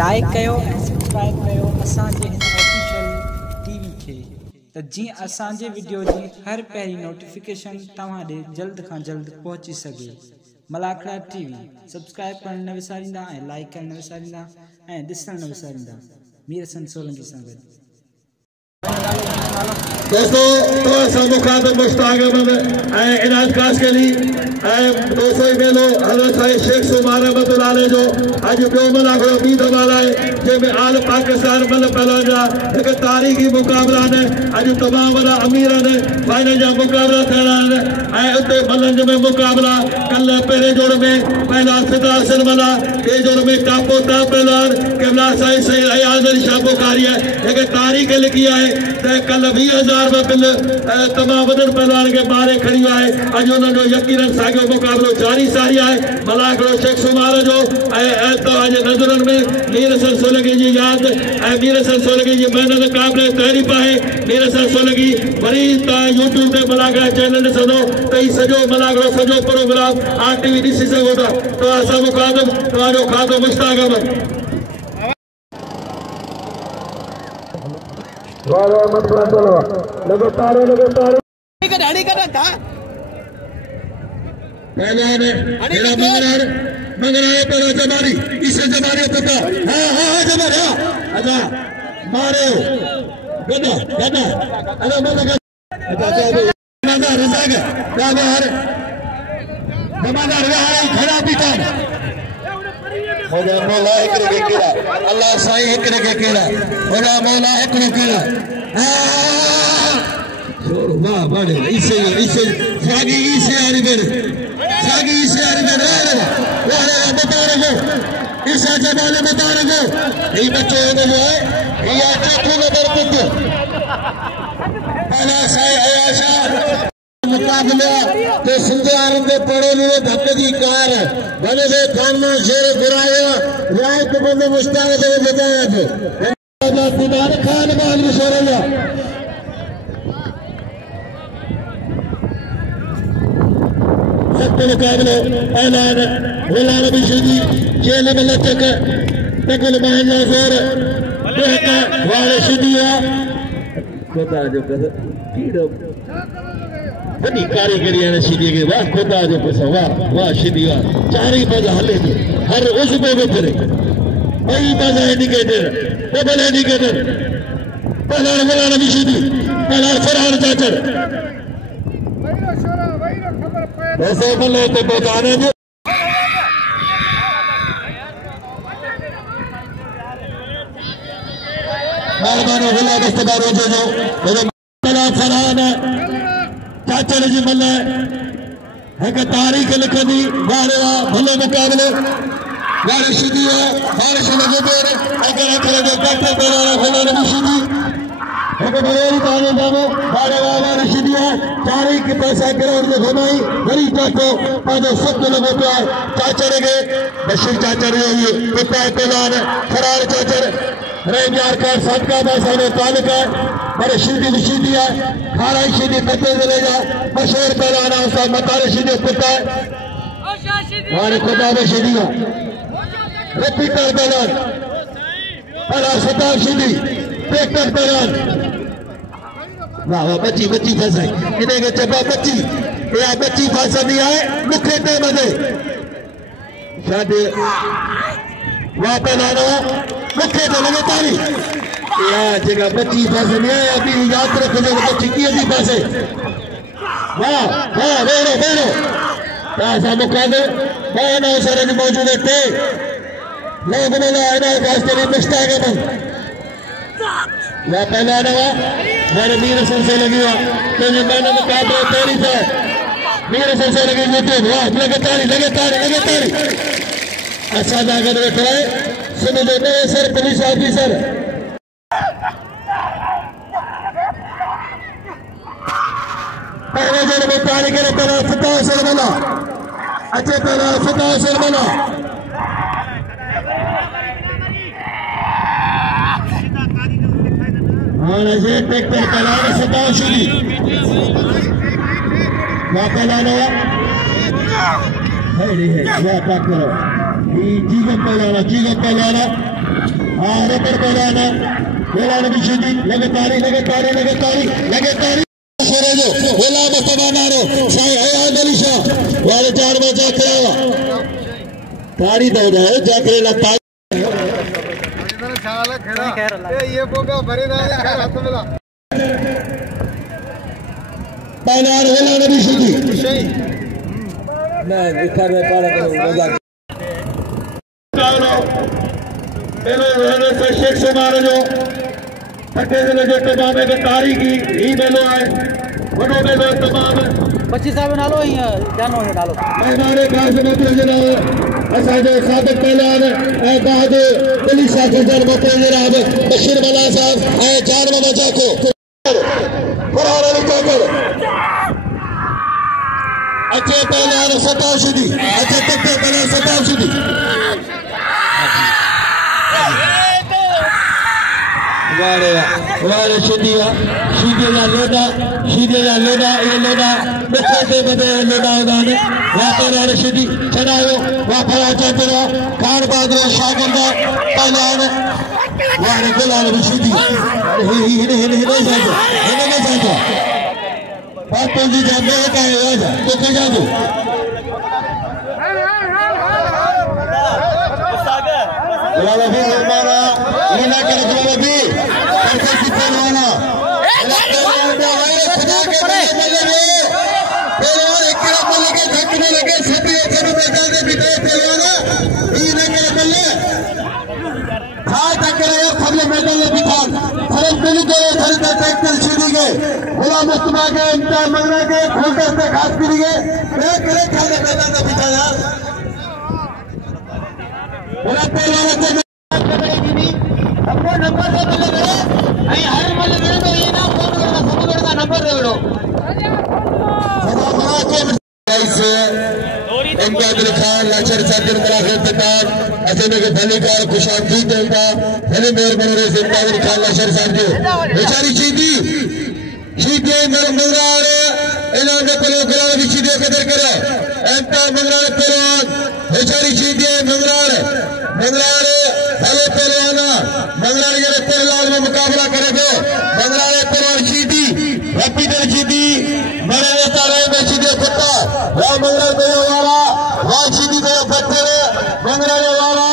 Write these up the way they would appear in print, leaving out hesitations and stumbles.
Like कयो ऐं subscribe कयो असांजे हिन ऑफिशियल टीवी खे त जीअं असांजे वीडियो जी हर पहिरीं नोटिफिकेशन तव्हां ॾे जल्द खां जल्द पहुची सघे। मलाखड़ा टीवी सब्सक्राइब करण न विसारींदा ऐं लाइक करण न विसारींदा ऐं ॾिसण न विसारींदा। मीर हसन सोलंकी सां गॾु। दोस्तों तो मुखातिब मुश्ताक अहमद इनायत कासकली दोस्तों मेलो हज़रत साईं शेख सुमार रहमतुल्लाह अलैह जो अज बो मलाखड़ो बी दबाल है जैमें आल पाकिस्तान मल पहलवान जा एक तारीखी मुकाबला ने अज तमाम वॾा अमीर ने फाइनल जा मुकाबला थियणा उते मलन में मुकाबला कल पहिरें जोड़ में पहलवान फिदा हसन मला ॿिए जोड़ में कापो ता पहलवान केमला साईं सही अयाज़ अली शाह बुखारी है एक तारीख लिखी है कल 20,000 में बिल तमाम वॾनि पहलवान के मारे खड़ी है। अज उन्होंने यकीनन साॻियो मुकाबलो जारी सारी है। मलाखड़ो शेख सुमार जो तो अज नज़रन में मीर हसन सोलंकी की याद मीर हसन सोलंकी की मेहनत काबिल तारीफ़ है। मीर हसन सोलंकी वरी यूट्यूब ते मलाखड़ा चैनल ॾिसंदो त ही सॼो मलाखड़ो सॼो प्रोग्राम RTV ॾिसी सघो था। तो असां मुखातिब तव्हांजो खातो मुश्ताक अहमद। मंगराए पर जमारी इसे जमारे पता हाँ जमारे अच्छा मारे गदा गदा अरे मतलब जमादार रजाक जमादार जमादार रहा खड़ा पीता होगा मौला एकरे के केड़ा अल्लाह साईं एकरे के केड़ा होगा मौला एकरे केड़ा वाह बड़े इसे सागी इसे आरी बेर सागी इसे आरी बेर वाह बता रहे इसे जमाने बता रहे ये बच्चे जो है ये चौथी नंबर पुत्र पहला साईं अयाशा मुकाबला तो सिंधार में पड़े हुए धक्के की कार बने से खान में शेर गिराया राय को बंदे मुश्ताक से बताया थे खुदार खान बाल में सोरेगा सत्य मुकाबले ऐलान गुलाम बिशुदी जेल में लचक तकल महला जोर बेहका वाले शुदिया खुदा जो कदर कीड़ो बड़ी कारीगरी है सीधी के वाह खुदा जो कुछ वाह सीधी वाह चारी बजा हले जो हर उस पे बेहतरे वही बजा इंडिकेटर डबल इंडिकेटर पहला गुलाम बिशुदी पहला फरहान चाचर ऐसे मल्ले तो पहुंचाने जो मेहरबानी हुला दस्तबार हो जो मेरा फरहान चाचर जी मल्ले एक तारीख लिखी बारे भले मुकाबले गाड़ी सीधी है बारिश लगे देर अगर अखरे जो बैठे पहला हुला ने सीधी एक बड़े ताने दामो बारे वाला सीधी है तारीख के पैसा करोड़ में घुमाई बड़ी चाको पादो सब लोगों पे चाचर के बशीर चाचर ये पिता पहलवान फरार चाचर रेंजार का सदका बासा ने तालिका बड़े सीधी है खारा सीधी पत्ते चले जा बशीर पहलवान उसा मतारे सीधे पिता वाले खुदा में सीधी है रिपीटर पहलवान पहला सतार सीधी ट्रैक्टर पहलवान वाह वाह बच्ची फंसाई इन्हें के चबा बच्ची या बच्ची फंसनी है मुखे ते बदे शादी वाह पहलानो मुखे ते लगे तारी या जगह बच्ची फंसनी है अभी याद रखो जो बच्ची की अभी फंसे वाह बेरो ऐसा मुकाबले मैं सर मौजूद थे लोग मिला है कास्टली मुश्ताक अहमद या पहला नवा मेरे मीर हसन से लगी हुआ तो जो मैंने मुकाबला तेरी था मीर हसन से लगी यूट्यूब वाह लगे तारी अच्छा जाकर बैठ रहे सुन लेते हैं सर पुलिस ऑफिसर पहले जोड़ में तारी करे पहला फुटा सर बना अच्छे पहला फुटा सर बना और ऐसे ट्रैक्टर पहला सताओ शुरू वाह पहला है वाह पाक करो जीगो पहलाना रबर पहलाना वेला बिछी लगातारी सरोजो वेला मस्तबानारो साई आयाद अली शाह वाले 4 में जाकरेवा तारी दो जाए जाकरेला तारी इधर शाला खेड़ा ये बोगा भरे ना हाथ मिला पहलान वेला बिछी नहीं इधर में पारा करो मेरे रहने से शेख से मारो जो थके से लगे तमाम के तारीखी ही मेलो आए वनो मेलो तमाम 25 साहब डालो जानो है डालो हमारे गांव से मतलब जनाब असाजे सादक पहलवान ए बाद पुलिस साथी जर मतलब जनाब बशीर मला साहब ए 4 में बचा को पुराना निकाल कर अच्छे पहलवान सताशुदी अच्छे तत्ते पहलवान सताशुदी वारे सीधे लोडा ये लोडा बच्चे बदे लोडा उदाने वारे सीधी चढ़ाओ वापरा चातरा कार बादरा शागंदा पहलान वारे गुलाल भी सीधी हिने जाता बात तो जी जाने का है आजा तो क्या जादू गुलाल भी हमारा ये ना कर गुलाल भी खास करिए नंबर लाचार साथी भलीकार खुशामदी देता भले मेहरबानी जिंदागिरी खान लाचार साथी बेचारी चीदी शीते मंगरार इन्होंने गुलाम की चीदे कदर करे एंटा मंगरार पहलवान बेचारी चीदे मंगरार भले पहलवाना मंगरार ये पहलवान में मुकाबला करेंगे मंगरार पहलवान चीदी रपीदर चीदी मेरे तारे में चीदे पत्ता राम मंगरार पहलवान वाह चीदी मेरे पत्थर मंगरार वाला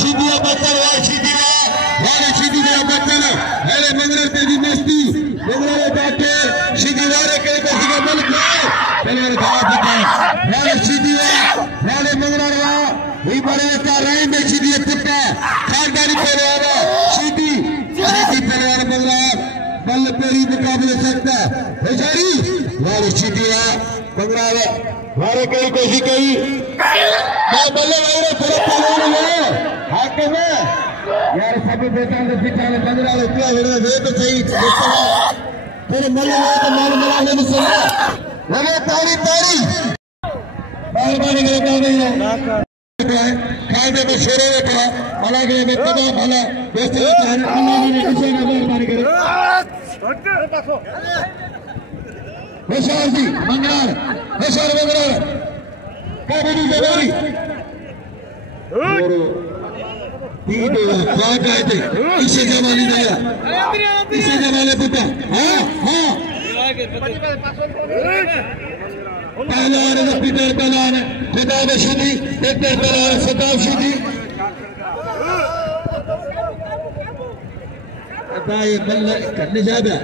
चीदी पत्थर वाह चीदी वाले चीदी मेरे पत्थर अरे मंगरार तेरी मस्ती मंगरार बाटे चीदी वाले के बसिका बल पहलवान खा दिखा वाले चीदी वाले मंगरार वाह ये बड़े तारे में चीदी पत्ता खानदानी पहलवान चीदी पहलवान मंगरार बल पेरी मुकाबले सकता बेचारी वाले चीदी मंगरार वारे कई कोशिश कई मैं बल्ले वाले पूरा पहलवान है हाथ में यार सभी बेटा ने पिछले 15 रुपया वे तो सही तेरे मल्ले तो माल मिलाने में सही लगे तारी मेहरबानी करता नहीं है खाने में शेरे बैठा भला के में तमाम भला दोस्त अल्लाह ने इसे मेहरबानी करे बेशार जी मंगरार बेशार मंगरार काबूली जवारी और तीन बात आए थे इसे जमाने दिया इसे जमाने पुता हाँ पहलवान पीटर पहलवान खुदा बशीदी पीटर पहलवान सताब शीदी अताई मल्ल करने जाबा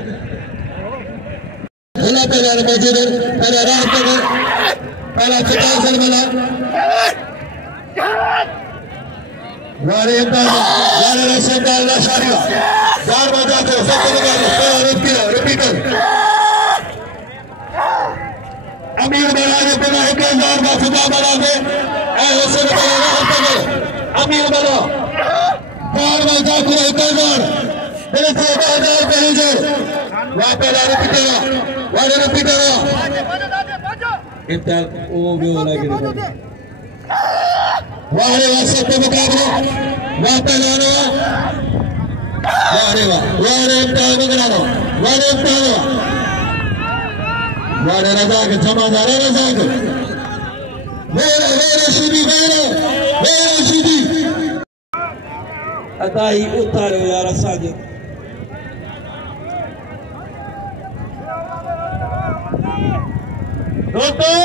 खुला पहलवान मौजूद है पहला राह पकड़ पहला सताब सरमला वारे रसदार शारिया चार बजा को रिपीटर अमीर बना के बिना 1000 का खुदा बना के हुसैन अमीर बना चार बजा को 1000 मेरे 1000 का हिजर वारे रिपीटर इतना वो भी वाला के वारे वासे के मुकाबले वाह पहलवान वारे मंगरानो वारे रजाक जमादार रजाक मेरे शीदी अदाई उतारो यार असांजे दोस्तों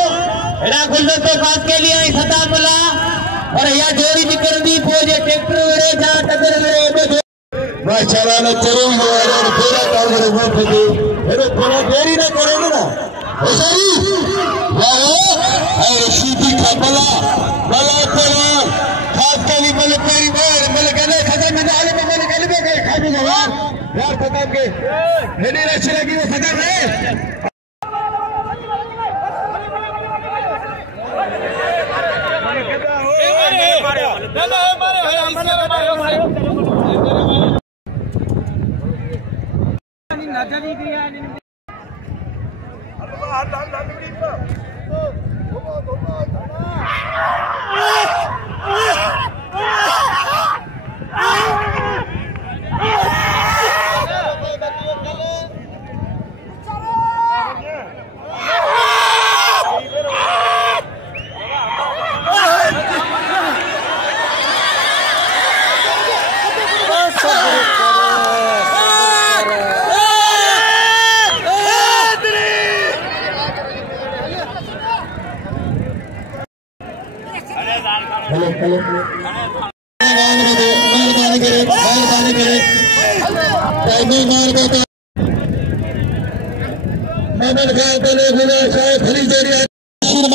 एड़ा गुलदस्तो खास के लिए सदा मुला और या जोड़ी निकलदी पोजे ट्रैक्टर वेरे जा टगर वेरे माशाल्लाह ने चलो यार पूरा काम करे वो फगे अरे थोड़ा देरी ना करे ना ओ सही वाह है सीधी खबला बला चला खास के लिए मल तेरी मेर मल कहने खत्म में आले में मल कहने में गए खाबी ना यार खत्म के हेडी रश लगी वो खत्म है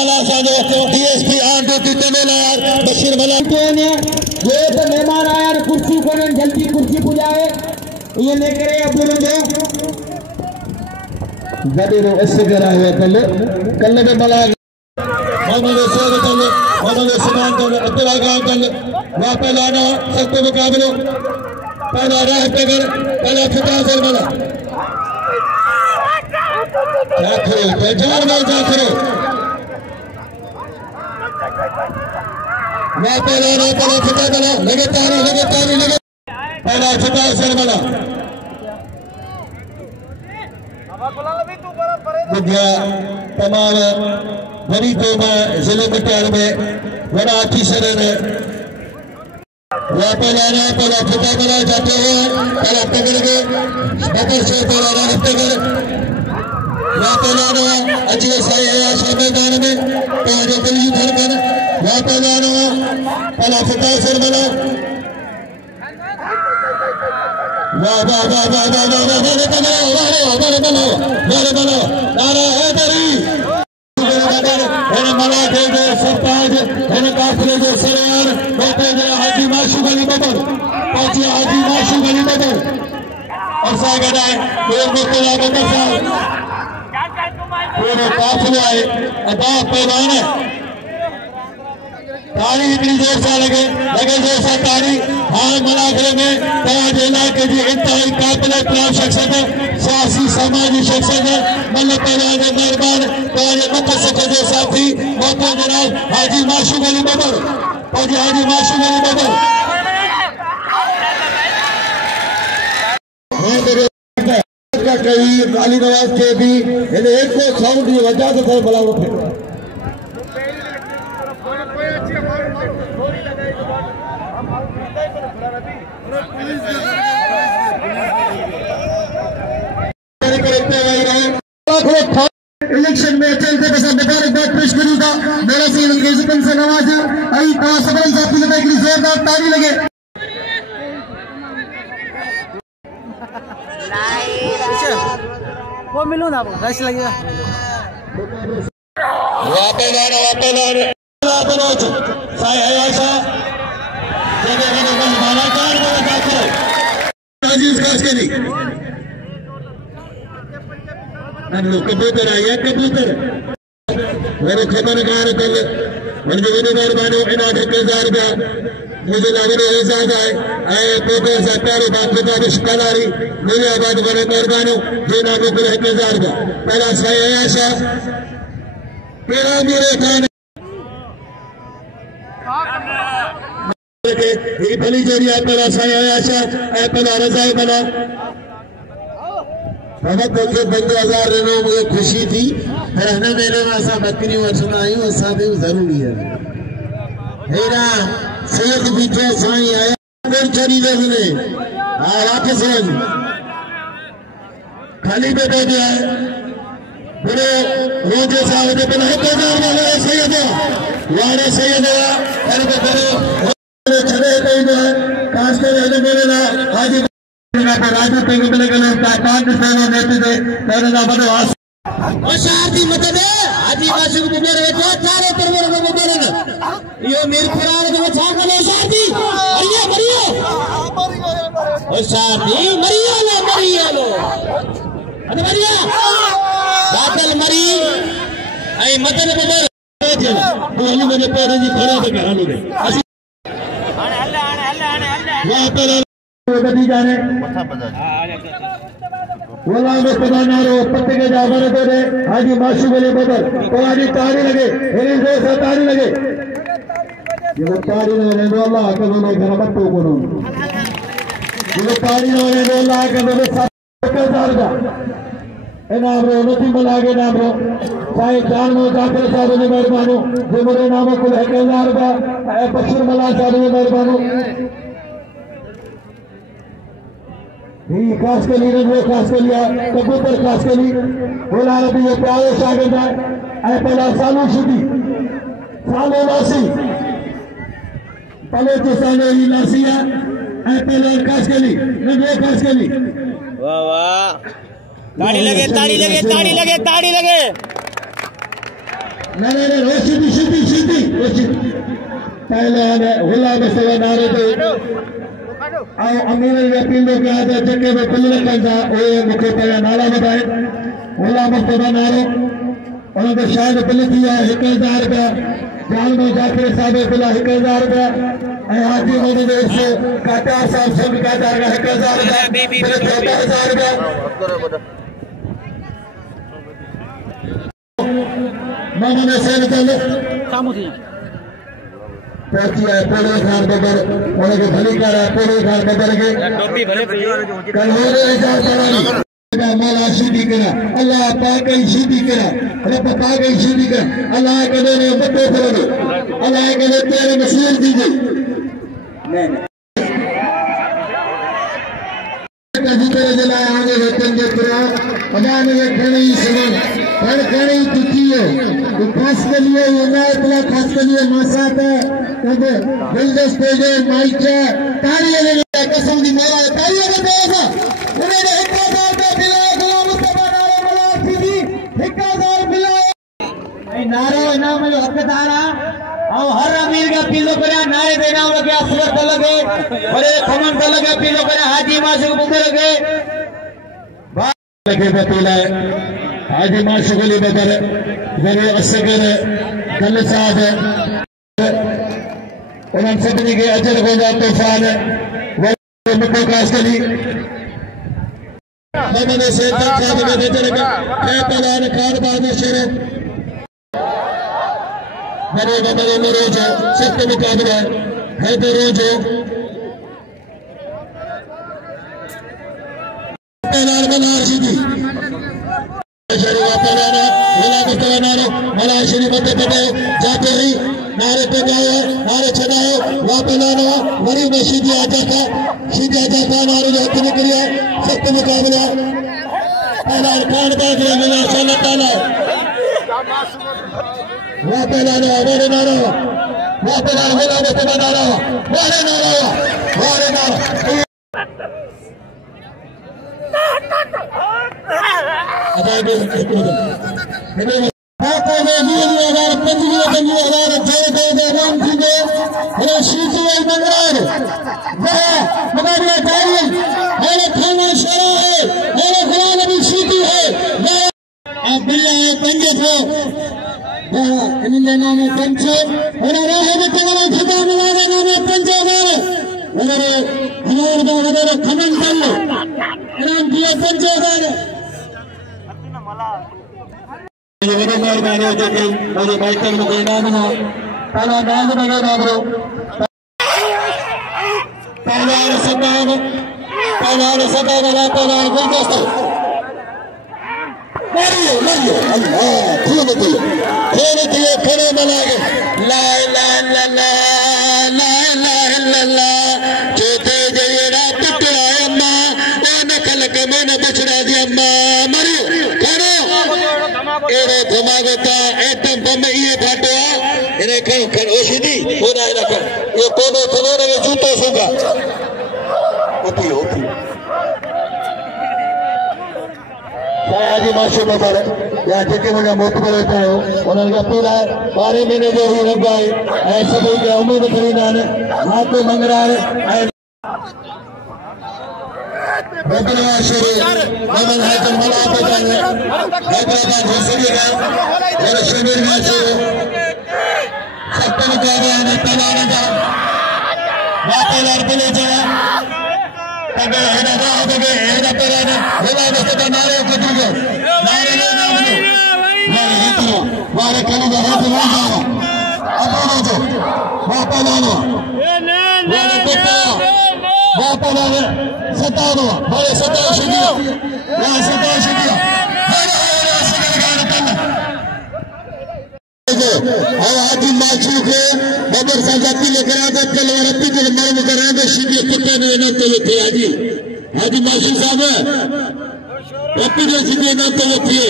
डीएसपी बशीर मला ये तो मेहमान आया कुर्सी को जल्दी कुर्सी पुजाए ये नहीं करे अब गडे ऐसे करा हुआ कल में मला अब्दुल्ला गाँव कल वहाँ पे लाना सबको मुकाबलो पहला राह पेगर पहला फुटा सर मला क्या करो पहचान में क्या करो वहाँ पे लाना पहला फुटा मला लगे पहला फुटा सर मला बुद्धिया तमाम बड़ी टीम जिले मिटान में बड़ा अच्छी सदन है वहाँ पे लाना पहला फुटा मला जाते हैं पहला पकड़ के बकर से पहला राह पकड़ वहाँ पे लाना अजय साई आशा मैदान में पहले दिल्ली धरकर वहाँ पे लाना पहला फुटा सर मला वाह वाह वाह वाह वाह वाह वाह नारा है तेरी मला के जो सरताज काफिले जो सरदार बैठे गए हाजी माशूक अली बबर पहुंचे हाजी माशूक अली बबर और सागर आए मुस्तफा बबर साहब पूरे काफिले आए अदा पैदान है तारी इतनी जोर से लगे जोर से तारी हाल मलाखले में तवाज इलाके की इंतहाई काबिल एहतराम शख्सियत सियासी समाजी शख्सियत मल्ल पहलवान मेहरबान तवाज मुख्य सचिव जो साथी मोहतरम जनाब हाजी माशूक अली बबर फौजी हाजी माशूक अली बबर कई अली नवाज के भी एक को साउंड की वजह से सर बला उठे इलेक्शन में चलते मुबारकबाद पेश करूंगा मेरा से नवाजा आई सबल साथी लगे जोरदार ताली लगे वो मिलूँ ना रश लगेगा कबूतर आया कबूतर मेरे खबरदार कल मुझे मेहरबानी इनाम 1000 रुपया मुझे लागने एजाज आए पेपर से प्यारे बात बता दे शिकारी मेरे आबाद बड़े मेहरबानी जे नाम को 1000 रुपया पहला साई आशा मेरा मेरे खान ये भली जोड़ी पहला साई आशा पहला रजाई बना बहुत बहुत बंदे 1000 रहने मुझे खुशी थी रहने मेले में ऐसा बकरी वचना आई वो सब जरूरी है हेरा सैयद बीठे साईं आया कौन चोरी देखने वापस खाली पे दे दिया है बड़े रोजे साहब ने पहले 1000 वाले सैयद वाले सैयद अरे को करो चले कोई जो है खास कर रहने बोले ना हाजी पे राजू पे को मिले गए पांच सेना नेता थे पहले ना बड़े वास और शादी मत दे हाजी माशूक बुमर है तो चारों तरफ को बोले ना यो मेरे फरार को छाका ले शादी मरियो मरियो और शादी मरियो लो अरे मरिया बादल मरी आई मदन बुमर तो अली मेरे पेरे जी खड़े थे कहानी में वहां पर गड्डी जाने बोला में पता ना रो पत्ते के जावर दे हाजी माशूक अली बदल तो आजी तारी लगे मेरी से तारी लगे ये तारी ने अल्लाह के दोनों घर मत तो कोन ये तारी ने अल्लाह के दोनों साथ का इनाम रो नथी मलागे नाम रो चाहे जानो जाकर साहब ने मेहरबानो जे मेरे नाम को 1000 का ए बशीर मला साहब ने मेहरबानो ये खास के लिए वो खास के लिए कबूतर खास के लिए बोला रबी ये प्यारे शागिर्द है ए पहला सालू शुदी सालो नासी पहले तो सालो ही नासी है ए पहला खास के लिए वो खास के लिए वाह वाह ताड़ी लगे ताड़ी लगे ताड़ी लगे ताड़ी लगे नहीं रोशनी शुद्धि शुद्धि रोशनी पहले हमें हुला में सेवा नारे तो आओ अमीर यकीनों के आगे जगह में पिल्ले कंजा ओए मुझे पहले नाला बताए हुला में सेवा नारे उन्होंने शायद पिल्ले दिया 1000 का जान में जाकर साहब पिला 1000 का हाजी मोहम्मद से काटा साहब सब का 1000 का 14000 का मोहम्मद से निकले सामुदी पहुंची है पोले खान बदर उन्हें के भली कर है पोले खान बदर के टोपी भले कल हो रहे हैं मौला शुद्धि करा अल्लाह पाक ही शुद्धि करा रब पाक ही शुद्धि करा अल्लाह के ने बत्ते करो अल्लाह के ने तेरे नसीब दीजिए नहीं कभी तेरे जलाए आगे वतन के पूरा खुदा ने ये खड़ी सुन हर खड़ी दुखी हो तो खास के लिए हिदायत ला खास के लिए मसात है तब बिल्डर्स पे जो माइक है ताली लगे कसम दी मेरा ताली लगे ऐसा उन्होंने 1000 का दिला गुलाम मुस्तफा नारे मला सीधी 1000 मिला ए नारे इनाम में हकदार और हर अमीर का पीलो करे नारे देना लगे असरत लगे बड़े खमन लगे पीलो करे हाजी माशूक बुमर लगे लगे बतूला हाजी माशूक अली बदर जरूर असगर कल साहब उन्होंने सभी के अजर होगा तूफान वो मुको खास कली मोहम्मद से साहब के नजर में है पलान खान बाद शुरू बड़े बड़े रोज सख्त मुकाबला है तो रोज पहलान बना सीधी मला श्री मत जाते ही नारे पे गाओ नारे चढ़ाओ वहाँ पे लाना मरी में सीधी आजा था नारे जो हत्या निकलिया सख्त मुकाबला पहलान खान बाग मिला सोलह ताला वहाँ पे लाना वारे नारा वहाँ पे लाना मिला में तुम्हें नारा वारे नारा मेहरबानी मुझे माइकल मुझे इनाम ना पहला नाम वगैरह ब्रो पहला सदाब वाला पहला गुलदस्ता मरियो अल्लाह खूब दिए खड़े बना के ला ला ला ला ला ला ला ला जो इन्हें कहीं ओशिदी होना इन्हें कर ये कोने थलोरे के जूते सूंगा होती शायद ही माशूम पर या जितने मुझे मुक्त पर होता है उन्होंने कहा पूरा 12 महीने जो ही लग गए ऐसे भी क्या उम्मीद करी ना ने हाथ में मंग रहा है बदलवा शुरू ममन है तो मला पता है हैदराबाद हंसली का और शिविर में शुरू सत्तर का बयान तलाने का बातें लड़के चला तब हैदरा होगे हैदरा पराने होला बस्ता नारे को दूंगा नारे ना मारे हितरो मारे कली का हाथ में जाओ अपना जो बापा लानो मारे पता बापा लाने सतानो बड़े सताओ शिदिया यहाँ सताओ शिदिया हाथी माचू के बबर साजाती लेकर आते तलवार अपनी के मर्म कराएंगे शिदिया कुत्ते में ना तो ये थे हाजी माचू साहब अपनी के शिदिया ना तो ये थे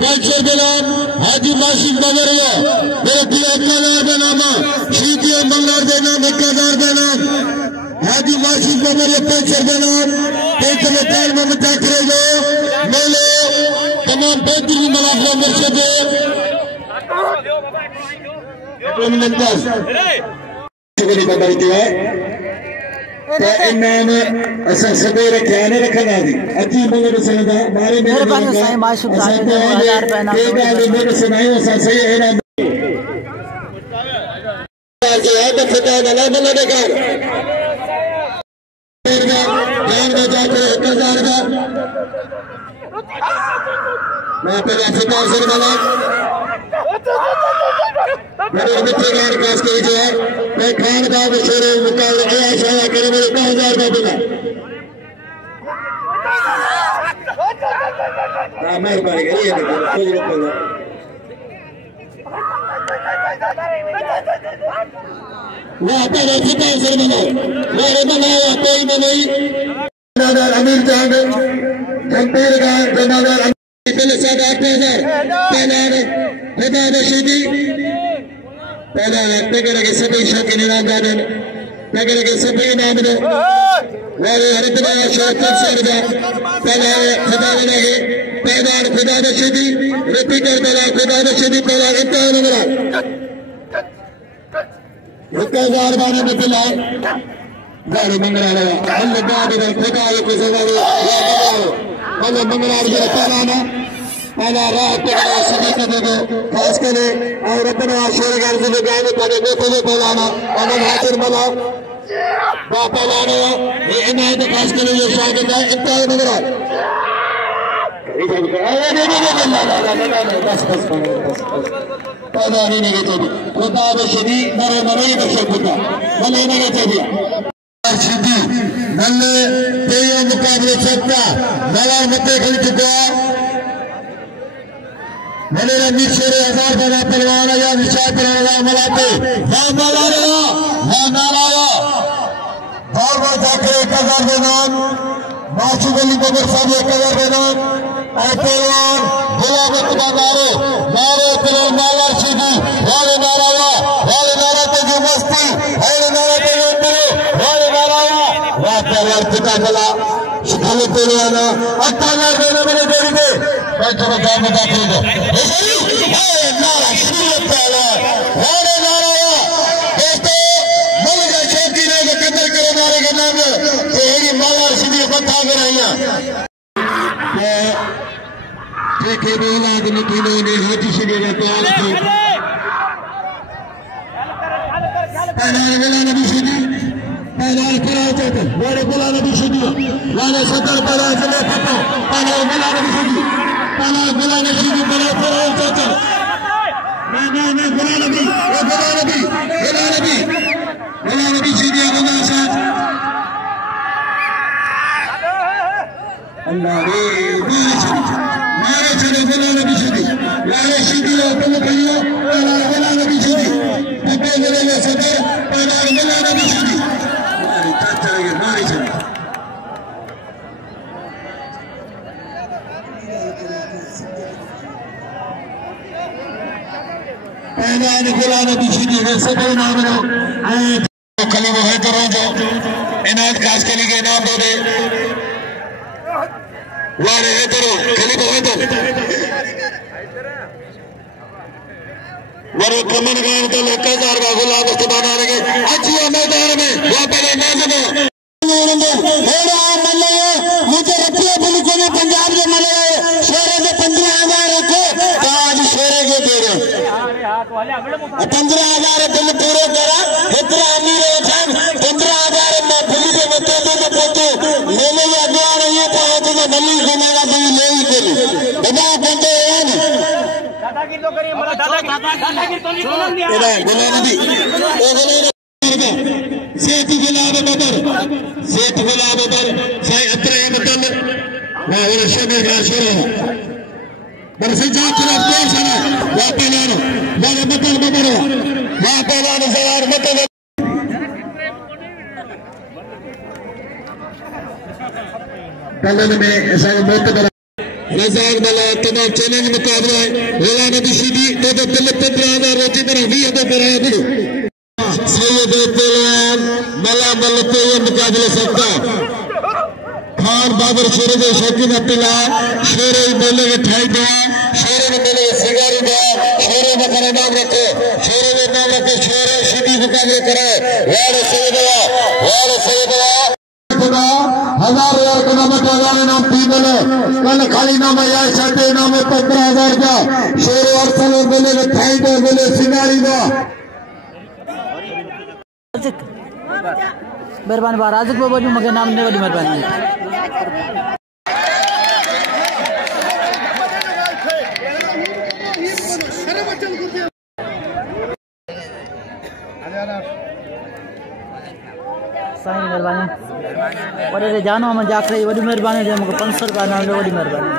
500 गुलाम हाजी माचू बबर हुआ मेरे दिया 1000 बनामा शिदिया मंगलार देना 1000 देना हाजी माचू बबर ये 500 बनाम एक ताल में मचा करेगा मेले तमाम बेहतरीन मलाफा मुर्शद इन्होंने असा सदैव ख्याल रखना दी अची बोले सुनदा मारे मेरे माशूक साहब 1000 रुपए ना के गाल मेरे सुनायो असा सही है ना जो है तो फटा वाला बोले देखा जान बचा के 1000 का मैं पे फटा से वाला मेरे बच्चे का विकास के जो है मैं खान का छोड़े मुकाबले आया शाया करे मेरे 1000 का दूंगा मेहरबानी करिए कोई रोक लो वहाँ पर फटा से बनाओ मेरे बनाया कोई नहीं अमीर जहां जमपीर का जनादार पहले 8000 पहले खुदा नशीदी पहले नगर के सभी शौकीन इनाम दादे नगर के सभी इनाम दो वाले हरिद्रा शौकीन सरदा पहले खुदा लगे पहले खुदा नशीदी रिपीटर पहले खुदा नशीदी पहले इतना नंबर 1000 बाने में दिलाए गाड़ी मंगला लगा अल्लाह दादी ने खुदा को सवाल अल्लाह मंगला के पहला पहला रात पे सभी को दे खास कर और अपना शेर गर्ज में गाने पड़े देखो पहलाना और हाजिर बनाओ बापा लाना ये इनायत खास कर ये शागिर्द है इंतहा नजर बस पौधा नहीं लगे चाहिए खुदा बशदी मरे मरे बशे खुदा भले नहीं चाहिए सिद्धि नल्ले तेरे मुकाबले सकता नला मते खिल चुका भले नीचे 1000 बना पहलवान या निशान पहलवान मलाते ना मलाया ना नाराया बार बार जाकर 1000 देना माचू गली बबर साहब 1000 देना पहलवान गुलाम नारे नारे करो नाला सीधी वाले नाराया वाले नारा पे जो मस्ती वाले नारा पे जो वाले नाराया वाह पहलवान पिता गला शिखाले पहलवान 8000 देने मेरे देरी दे मैं तुम्हें काम में दाखिल दो नारा सूरत पहलवान वाले नाराया दोस्तों मलका शौकीन है कदर करो नारे के नाम तेरी माला सीधी बता कर आया देखे बोला कि निकिनो ने हाथी सीधे का प्यार थे पहला बोला नबी सीधी पहला कराओ चाहते वाले बोला नबी सीधी वाले 70 पहला चले पता पहला बोला नबी सीधी पहला बोला नबी सीधी पहला कराओ चाहते नहीं बोला नबी वो बोला नबी सीधी बोला साथ अल्लाह रे मारे चले बोला नबी सीधी लाले सीधी तुम कहियो पहला बोला नबी सीधी अबे बोले 70 पहला बोला नबी सीधी मारे चाचा के मारे चले पहला बोला नबी सीधी से कोई नाम नो कली वो है करो जो इनाम खास कली के नाम दो दे वारे है करो कली वो है तो वारे कमन गांव तो लोग कार बागुला दोस्त बना लगे अच्छी मैदान में वापस नाज़ मुझे रखिए बिल्कुल पंजाब के मले शेरे के 15,000 रखो तो आज शेरे के दे रहे 15,000 बिल पूरे करा इतना अमीर है साहब 15,000 में पुलिस में तो पोते मेले में अगवा रही है तो नली घुमाएगा तो ले ही कोई बड़ा बंदे हैं दादागिरी तो करिए मेरा दादागिरी तो नहीं बोलने दिया बोला नहीं ओ बोले सेठ गुलाब बदर साई अतरे बदल वाह वो शबीर का शुरू बरसे जा तरफ कोई सना वाह पहलानो वाह बदल वाह पहलानो सवार बदल दलन में ऐसा बहुत बड़ा रज़ाक बला तमाम चैलेंज मुकाबला है वेला नबी सीधी तो दिल 15,000 रोटी पर 20 पर है सैयद तेलान मला मलते ये मुकाबले सकता खान बाबर शेरे के शौकीन अब्दुल्ला शेरे मेले के ठाई दिया शेरे में मेले सिगारी दिया शेरे में करे नाम रखे शेरे में नाम रखे शेरे सीधी मुकाबले करे वाले सैयदवा 1,000 का नाम 2,000 नाम 3 मिले कल खाली नाम या शादी नाम 15,000 का शेरे और सालों मेले के ठाई दो मेले सिगारी दो मेहरबानी बार राजिक बाबा जी मगे नाम ने बड़ी मेहरबानी साईं मेहरबानी बड़े रे जानो हम जाखरे बड़ी मेहरबानी जे मगे 500 रुपया नाम बड़ी मेहरबानी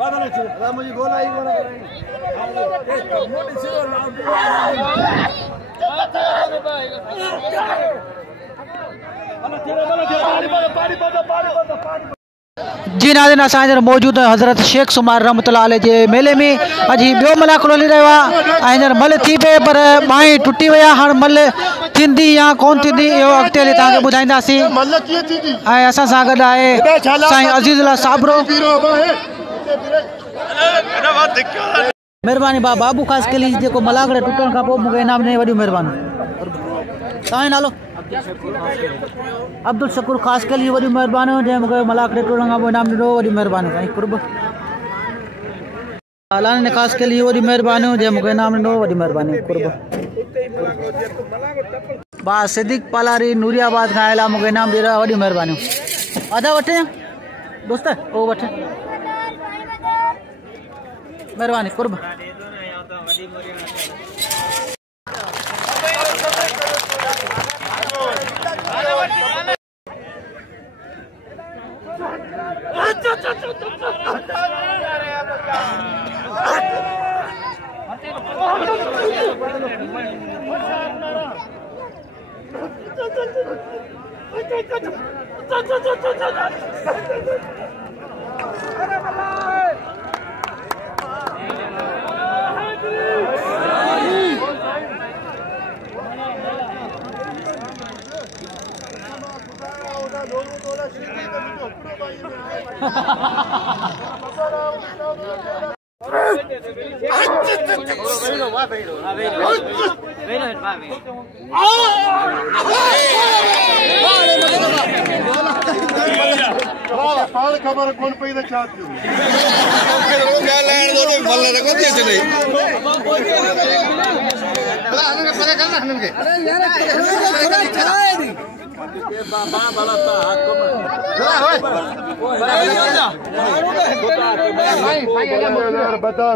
बादल मुझे गोला ही गोला जी नाज़रीन असांजे मौजूद हज़रत शेख सुमार रहमतुल्लाह अलैह जे मेले में अॼु ॿियो मल खोली रहियो आहे ऐं मल थी पे पर बाहीं टुटी विया हाणे मल थींदी या कोन थींदी इहो अॻिते हली तव्हांखे ॿुधाईंदासीं ऐं असां सां गॾु आहे साईं अज़ीज़ुल्लाह साबरो मेहरबानी बाबू ख़ासि कली जेको मलागड़े टुटण खां पोइ मूंखे इनाम ॾिने वॾी महिरबानी तव्हांजो नालो अब्दुल शकूर ख़ासि कली वॾी महिरबानी जंहिं मूंखे मलागड़े टुटण खां पोइ इनाम ॾिनो वॾी महिरबानी साईं कुर्ब लाने ने ख़ासि कली वॾी महिरबानी जंहिं मूंखे इनाम ॾिनो वॾी महिरबानी कुर्ब बा सिद्दीक पालारी नूरियाबाद खां आयल आहे मूंखे इनाम ॾेई रहिया वॾी महिरबानी आधा वठे दोस्त ओ वठे मेहरबानी कुर्ब खबर कौन पई न छा थियो बता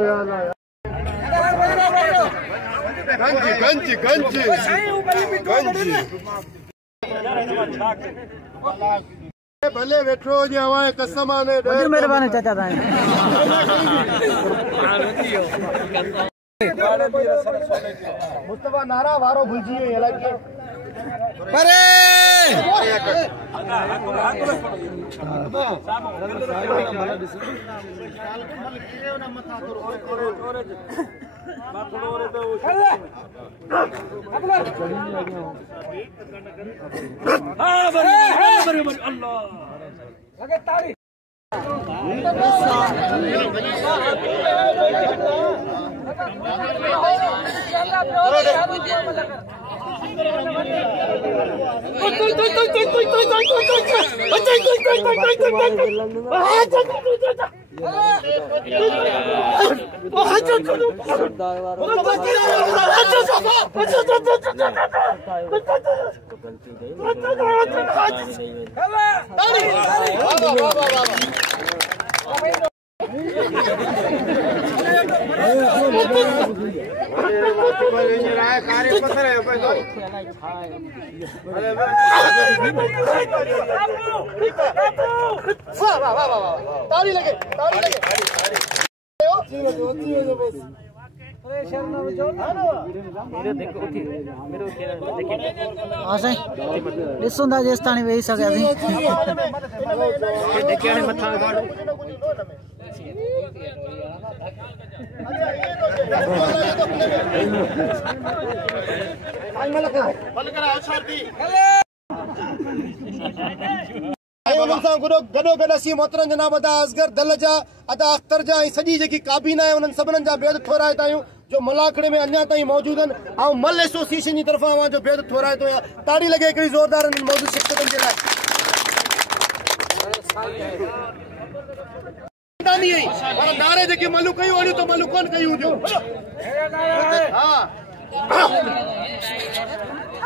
भले वेठो जी हवाए कसम आने वॾी महिरबानी चाचा तव्हांजी। मुस्तफा नारा वारो भुलजी वियो इलाके हाँ साईं ॾिसूं था जेसि ताणी वेही सघियासीं। गॾो गॾु असीं मोहतरम जनाब अदा असगर दल जा अदा अख्तर जा ऐं सॼी जेकी काबीना आहे उन्हनि सभिनीनि जा बेद थोराए था आहियूं जो मलाखड़े में अञा ताईं मौजूद आहिनि ऐं मल एसोसिएशन जी तरफ़ां जो बेद थोराए थो ताड़ी लॻे हिकिड़ी ज़ोरदार मौजूद शख़्सियतनि जे लाइ। पर नारे जेके मलू कयूं वञूं त मलू कोन कयूं थियूं।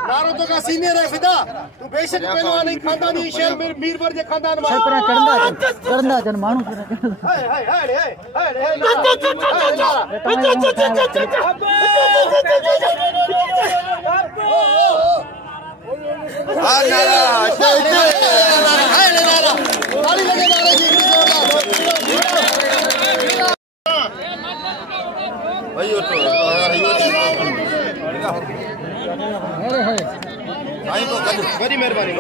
नारो तो का सीनियर है फिदा तू बेशक पहलवान नहीं खानदानी शेर मीरवर जे खानदान में छपरा चढ़ंदा अचनि माण्हू हाय हाय हाय हाय बड़ी मेहरबानी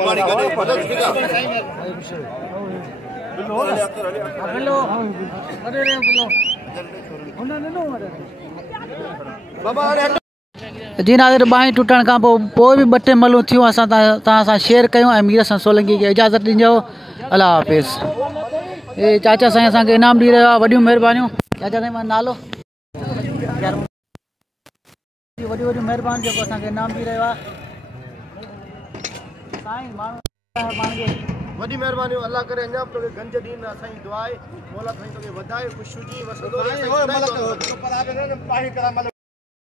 जी नाज़िर बाहीं टुटण खां पोइ बि ॿ टे मलूं थियूं असां तव्हां सां शेयर कयूं ऐं मीर सां सोलंकी खे इजाज़त ॾिजो। अल्लाह हाफ़िज़। हे चाचा साईं असांखे इनाम ॾेई रहियो आहे, वॾियूं महिरबानियूं। चाचा साईं मां नालो वॾी वॾी महिरबानी जेको असांखे इनाम ॾेई रहियो आहे साईं माण्हू वॾी महिरबानी अल्लाह करे अञा बि तोखे गंज ॾींदा असांजी दुआ आहे मौला साईं तोखे वधाए ख़ुशि हुजी